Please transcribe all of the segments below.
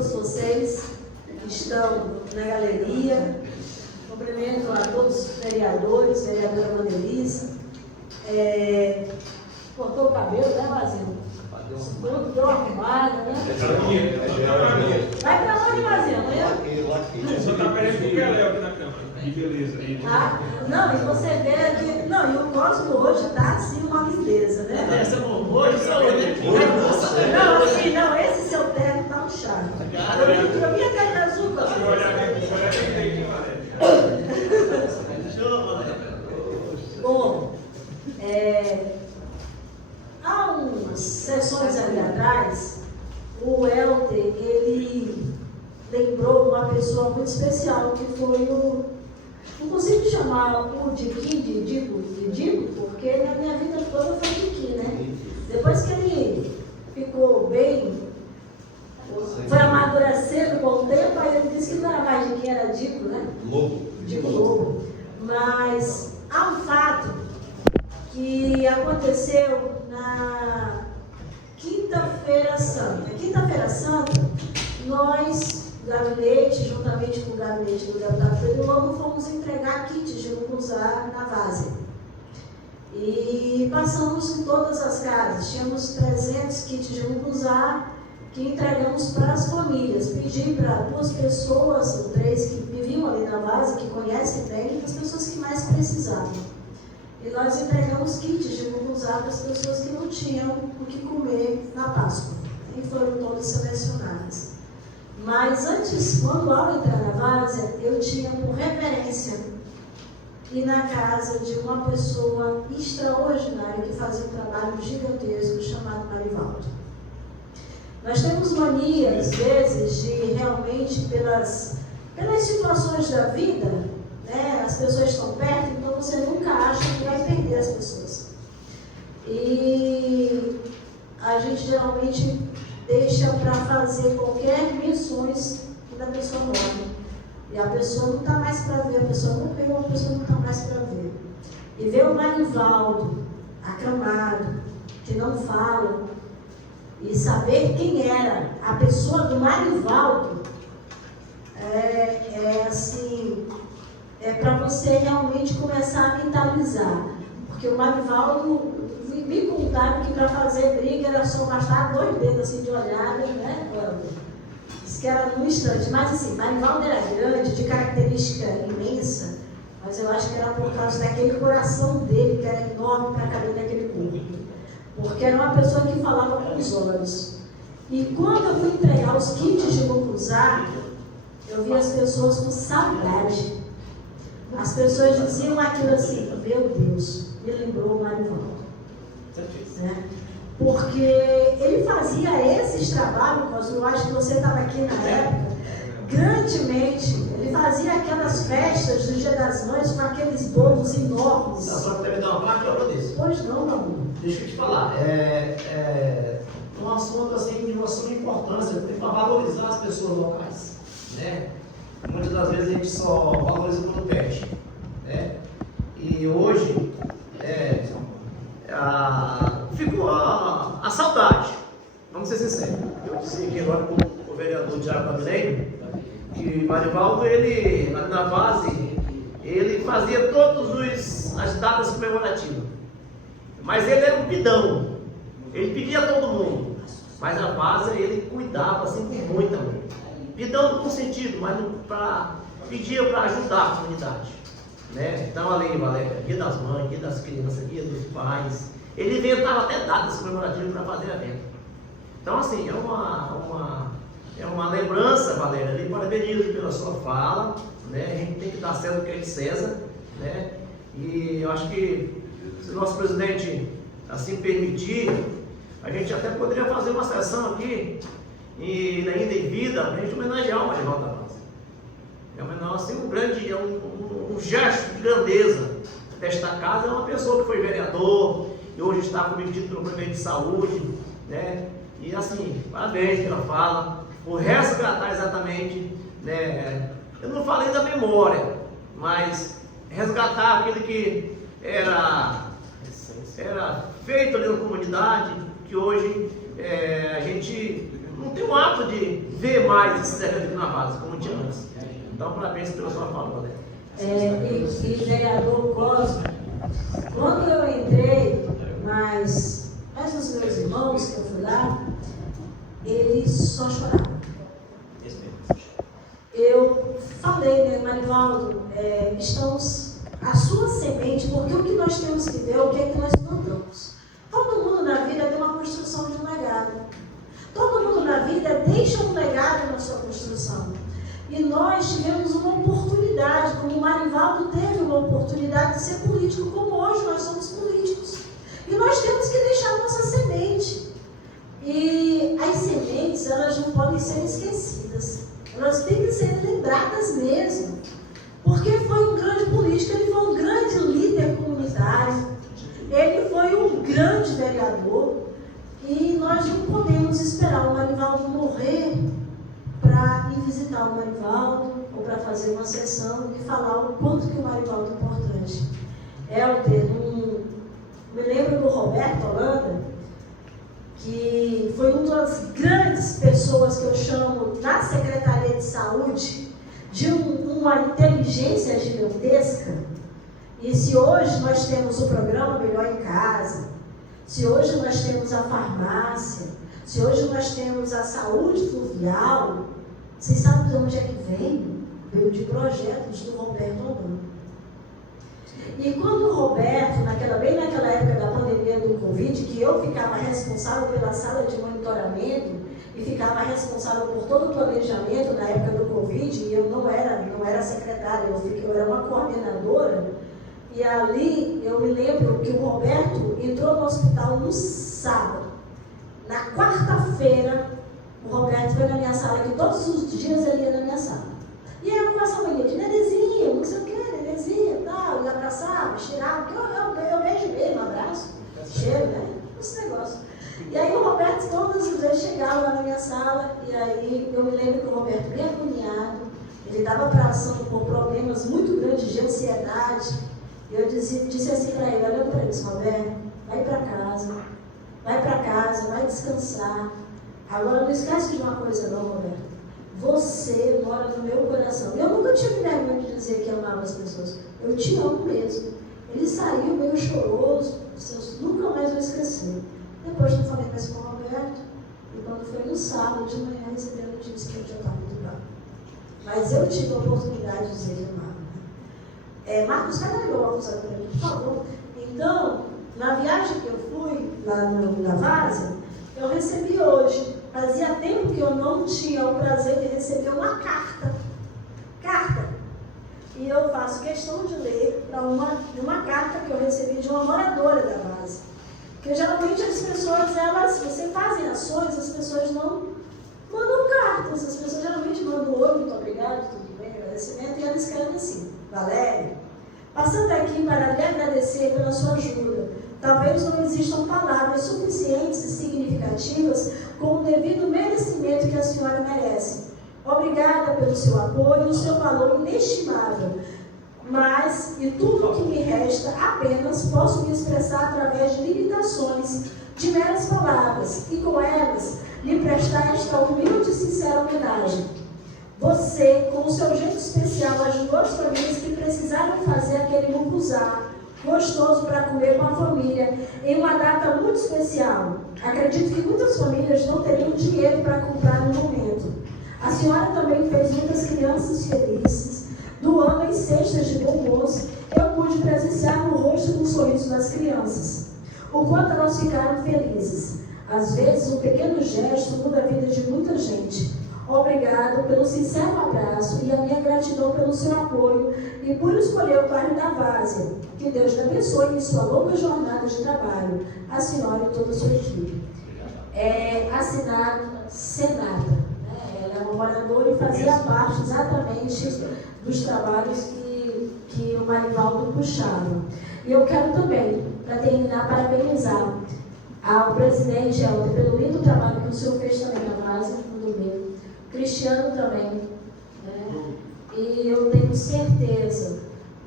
todos vocês que estão na galeria. Cumprimento a todos os vereadores, vereadora Wandelise. Cortou o cabelo, né, Vazinho? Tudo deu arrumada, né? Vai pra onde, Vazinho? Amanhã? Só tá parecendo o Léo aqui na câmera. Que beleza. Não, e você vê que. Não, e o Cosmo hoje tá assim uma lindeza, né? Essa hoje sou eu, né? Não, assim, não, esse seu terno tá um charme. Eu vi a cara azul, Cosmo. Bom, há umas sessões ali atrás, o Helder, ele lembrou uma pessoa muito especial, que foi não consigo chamar o Diquim de Dico, porque na minha vida toda foi Diquim, né? Depois que ele ficou bem, foi amadurecendo com o tempo, aí ele disse que não era mais Diquim, era Dico, né? Dico Lobo. Mas há um fato que aconteceu na Quinta-feira Santa. Quinta-feira Santa, nós, gabinete, juntamente com o gabinete do deputado Pedro Lobo, fomos entregar kits de Mucunzá na Várzea. E passamos em todas as casas. Tínhamos 300 kits de Mucunzá que entregamos para as famílias. Pedi para 2 pessoas, ou 3 que viviam ali na Várzea, que conhecem bem, as pessoas que mais precisavam. E nós entregamos kits de Mucunzá para as pessoas que não tinham o que comer na Páscoa. E foram todas selecionadas. Mas antes, quando ao entrar na Várzea, eu tinha por referência ir na casa de uma pessoa extraordinária que fazia um trabalho gigantesco chamado Marivaldo. Nós temos mania, às vezes, de realmente, pelas situações da vida, né, as pessoas estão perto, então você nunca acha que vai perder as pessoas. E a gente geralmente deixa para fazer qualquer menções que a pessoa morre. E a pessoa não está mais para ver, a pessoa morreu, a pessoa não está mais para ver. E ver o Marivaldo, acamado, que não fala, e saber quem era a pessoa do Marivaldo, assim, para você realmente começar a mentalizar. Porque o Marivaldo, me contaram que para fazer briga era só bastar 2 dedos assim de olhada, né? Diz que era no instante. Mas assim, Marivaldo era grande, de característica imensa, mas eu acho que era por causa daquele coração dele, que era enorme para caber naquele corpo. Porque era uma pessoa que falava com os olhos. E quando eu fui entregar os kits de Mucunzá, eu vi as pessoas com saudade. As pessoas diziam aquilo assim: meu Deus, me lembrou o Marivaldo. Né? Porque ele fazia esses trabalhos, eu acho que você estava aqui na época, grandemente. Ele fazia aquelas festas do Dia das Mães com aqueles bolos enormes. Só que também dá uma parte para disso. Pois não, meu amor. Deixa eu te falar, um assunto assim de uma suma importância para valorizar as pessoas locais, né? Muitas das vezes a gente só valoriza quando perde, né? E hoje ficou a saudade, vamos ser sinceros. Eu disse aqui agora com o vereador Tiago Cabineiro que Marivaldo, ele na base, ele fazia todas as datas comemorativas. Mas ele era um pidão, ele pedia a todo mundo, mas a base ele cuidava assim com muito amor. Pidão no bom sentido, mas pedia para ajudar a comunidade, né? Então ali, Valéria, Dia das Mães, Dia das Crianças, Dia dos Pais, ele inventava até datas comemorativas para fazer evento. Então assim, é uma lembrança, Valéria, ali parabenizo pela sua fala, né? A gente tem que dar certo o que é de César, né? E eu acho que se o nosso presidente assim permitir, a gente até poderia fazer uma sessão aqui, e ainda em vida, para a gente homenagear o Marivaldo da Paz. É um gesto de grandeza desta casa. É uma pessoa que foi vereador, e hoje está comigo pelo prefeito de saúde, né? E assim, parabéns pela fala, por resgatar exatamente, né? Eu não falei da memória, mas resgatar aquilo que era feito ali na comunidade, que hoje a gente não tem um ato de ver mais esses eventos na base, como tinha antes. Então, parabéns pela sua fala, Valéria. E vereador Cosme, quando eu entrei, mas os meus irmãos que eu fui lá, eles só choravam. Eu falei, né, Marivaldo, estamos a sua semente, porque o que nós temos que ver é o que é que nós plantamos. Todo mundo na vida tem uma construção de um legado. Todo mundo na vida deixa um legado na sua construção. E nós tivemos uma oportunidade, como o Marivaldo teve uma oportunidade de ser político, como hoje nós somos políticos. E nós temos que deixar a nossa semente. E as sementes, elas não podem ser esquecidas. Elas têm que ser lembradas mesmo. Porque foi um grande político, ele foi um grande líder comunitário, ele foi um grande vereador. E nós não podemos esperar o Marivaldo morrer para ir visitar o Marivaldo ou para fazer uma sessão e falar o quanto que o Marivaldo é importante. Helder, me lembro do Roberto Holanda, que foi uma das grandes pessoas que eu chamo na Secretaria de Saúde de uma inteligência gigantesca. E se hoje nós temos o programa Melhor em Casa, se hoje nós temos a farmácia, se hoje nós temos a saúde fluvial, vocês sabem de onde é que vem? Veio de projetos do Roberto Holanda. E quando o Roberto, bem naquela época da pandemia do Covid, que eu ficava responsável pela sala de monitoramento e ficava responsável por todo o planejamento na época do Covid, e eu não era secretária, eu era uma coordenadora, e ali eu me lembro que o Roberto entrou no hospital no sábado. Na quarta-feira, o Roberto foi na minha sala, que todos os dias ele ia na minha sala. E aí eu começava a de Nenezinha, não sei o que, Nenezinha e tal, e abraçava, cheirava, porque eu beijo mesmo, abraço, cheiro, né? Esse negócio. E aí o Roberto todas as vezes chegava lá na minha sala, e aí eu me lembro que o Roberto, bem agoniado, ele estava passando por problemas muito grandes de ansiedade, e eu disse assim para ele, olha para ele, Roberto, vai para casa, vai descansar. Agora não esquece de uma coisa não, Roberto. Você mora no meu coração. Eu nunca tive vergonha de dizer que amava as pessoas. Eu te amo mesmo. Ele saiu meio choroso, nunca mais vou esquecer. Depois não falei mais com o Roberto, e quando foi no sábado de manhã, recebi a notícia que ele já estava muito bravo. Mas eu tive a oportunidade de dizer que amava. Marcos, pega aí o óculos para mim, por favor. Então, na viagem que eu fui, lá na Várzea, eu recebi hoje. Fazia tempo que eu não tinha o prazer de receber uma carta. E eu faço questão de ler para uma carta que eu recebi de uma moradora da base. Porque geralmente as pessoas, você fazem ações, as pessoas não mandam cartas. As pessoas geralmente mandam oi, muito obrigado, tudo bem, agradecimento, e elas escrevem assim: Valéria, passando aqui para lhe agradecer pela sua ajuda. Talvez não existam palavras suficientes e significativas com o devido merecimento que a senhora merece. Obrigada pelo seu apoio e o seu valor inestimável. Mas, e tudo o que me resta, apenas posso me expressar através de limitações, de meras palavras, e com elas lhe prestar esta humilde e sincera homenagem. Você, com o seu jeito especial, ajudou as famílias que precisaram fazer aquele mucuzá gostoso para comer com a família, em uma data muito especial. Acredito que muitas famílias não teriam dinheiro para comprar no momento. A senhora também fez muitas crianças felizes, doando em cestas de bombons. Eu pude presenciar no rosto do sorriso das crianças o quanto elas ficaram felizes. Às vezes, um pequeno gesto muda a vida de muita gente. Obrigado pelo sincero abraço e a minha gratidão pelo seu apoio e por escolher o bairro da Várzea. Que Deus lhe abençoe em sua longa jornada de trabalho, a senhora e toda a sua equipe. Assinado Senata. Ela é uma moradora e fazia parte exatamente dos trabalhos que o Marivaldo puxava. E eu quero também, para terminar, parabenizar ao presidente Helder pelo lindo trabalho que o senhor fez também na Várzea, no domingo. Cristiano também, né? E eu tenho certeza,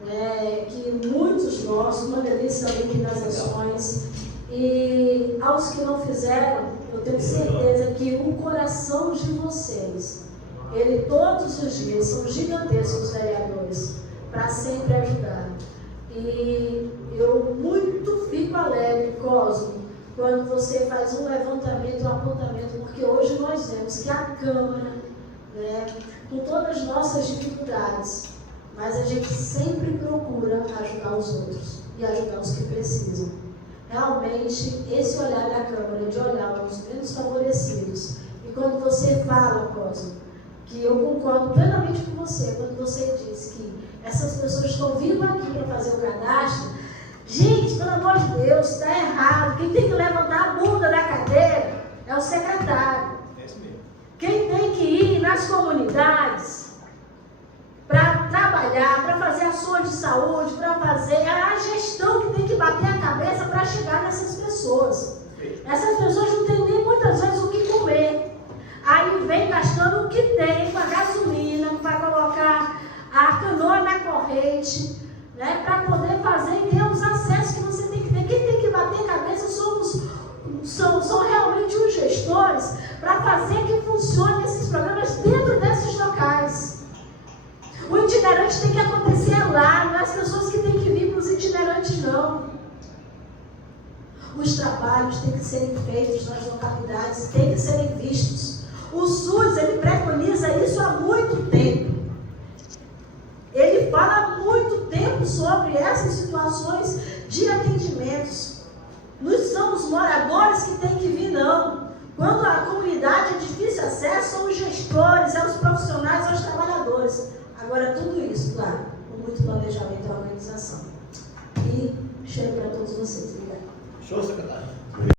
né, que muitos nossos, uma delícia aqui nas ações, e aos que não fizeram, eu tenho certeza que o coração de vocês, ele todos os dias são gigantescos vereadores, para sempre ajudar. E eu muito fico alegre, Cosmo, quando você faz um levantamento, um apontamento, porque hoje nós vemos que a Câmara, né, com todas as nossas dificuldades, mas a gente sempre procura ajudar os outros e ajudar os que precisam. Realmente, esse olhar da Câmara, de olhar para os menos favorecidos, e quando você fala, Cosmo, que eu concordo plenamente com você, quando você diz que essas pessoas estão vindo aqui para fazer o cadastro, gente, pelo amor de Deus, está errado. Quem tem que levantar a bunda da cadeira é o secretário. Quem tem que ir nas comunidades para trabalhar, para fazer ações de saúde, para fazer a gestão que tem que bater a cabeça para chegar nessas pessoas. Essas pessoas não têm nem muitas vezes o que comer. Aí vem gastando o que tem com a gasolina, para colocar a canoa na corrente, né, para poder fazer e ter os acessos que você tem que ter. Quem tem que bater cabeça são realmente os gestores para fazer que funcione esses programas dentro desses locais. O itinerante tem que acontecer lá, não é as pessoas que têm que vir para os itinerantes, não. Os trabalhos têm que serem feitos nas localidades, têm que serem vistos. O SUS, ele preconiza isso há muito tempo. Ele fala há muito tempo sobre essas situações de atendimentos. Não são os moradores que têm que vir, não. Quando a comunidade é de difícil acesso, são os gestores, são os profissionais, são os trabalhadores. Agora, tudo isso, claro, com muito planejamento e organização. E cheiro para todos vocês. Obrigada. Show, secretário.